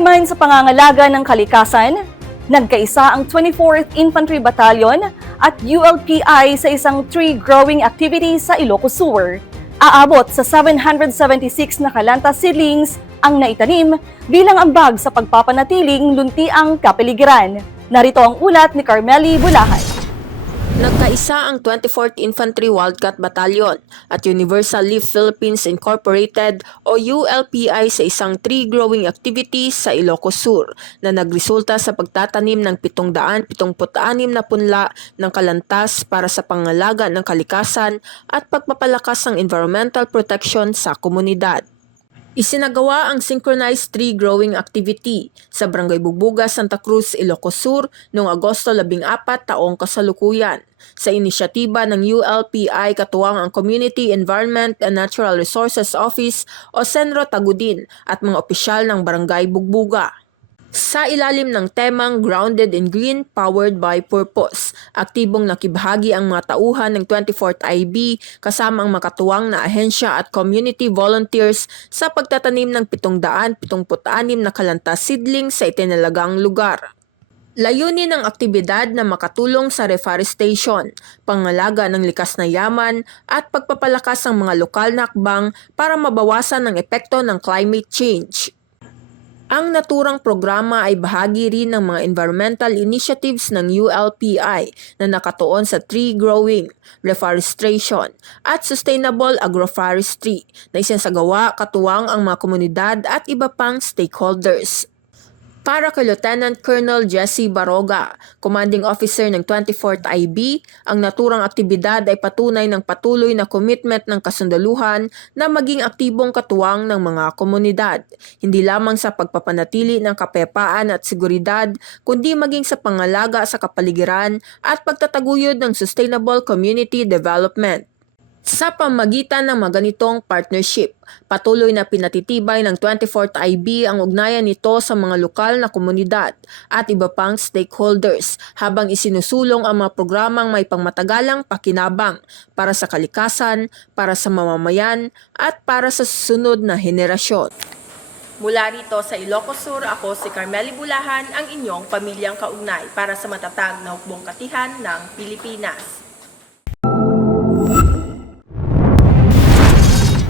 naman sa pangangalaga ng kalikasan, nagkaisa ang 24th Infantry Battalion at ULPI sa isang tree growing activity sa Ilocos Sur. Aabot sa 776 na kalanta seedlings ang naitanim bilang ambag sa pagpapanatiling luntiang kapaligiran. Narito ang ulat ni Carmeli Bulahan. Nagkaisa ang 24th Infantry Wildcat Battalion at Universal Leaf Philippines Incorporated o ULPI sa isang tree growing activity sa Ilocos Sur na nagresulta sa pagtatanim ng 776 na punla ng kalantas para sa pangalaga ng kalikasan at pagpapalakas ng environmental protection sa komunidad. Isinagawa ang synchronized tree growing activity sa Barangay Bugbuga, Santa Cruz, Ilocos Sur noong Agosto 14 taong kasalukuyan sa inisyatiba ng ULPI katuwang ang Community Environment and Natural Resources Office o Senro Tagudin at mga opisyal ng Barangay Bugbuga. Sa ilalim ng temang Grounded in Green, Powered by Purpose, aktibong nakibahagi ang mga tauhan ng 24th IB kasama ang makatuwang na ahensya at community volunteers sa pagtatanim ng 776 na kalantas seedlings sa itinalagang lugar. Layunin ng aktibidad na makatulong sa reforestation, pangalaga ng likas na yaman at pagpapalakas ng mga lokal na hakbang para mabawasan ang epekto ng climate change. Ang naturang programa ay bahagi rin ng mga environmental initiatives ng ULPI na nakatuon sa tree growing, reforestation, at sustainable agroforestry na isinasagawa katuwang ang mga komunidad at iba pang stakeholders. Para kay Lieutenant Colonel Jesse Baroga, Commanding Officer ng 24th IB, ang naturang aktibidad ay patunay ng patuloy na commitment ng kasundaluhan na maging aktibong katuwang ng mga komunidad, hindi lamang sa pagpapanatili ng kapayapaan at seguridad, kundi maging sa pangalaga sa kapaligiran at pagtataguyod ng sustainable community development. Sa pamagitan ng mga ganitong partnership, patuloy na pinatitibay ng 24th IB ang ugnayan nito sa mga lokal na komunidad at iba pang stakeholders habang isinusulong ang mga programang may pangmatagalang pakinabang para sa kalikasan, para sa mamamayan at para sa susunod na henerasyon. Mula rito sa Ilocos Sur, ako si Carmeli Bulahan, ang inyong pamilyang kaugnay para sa matatag na hukbong katihan ng Pilipinas.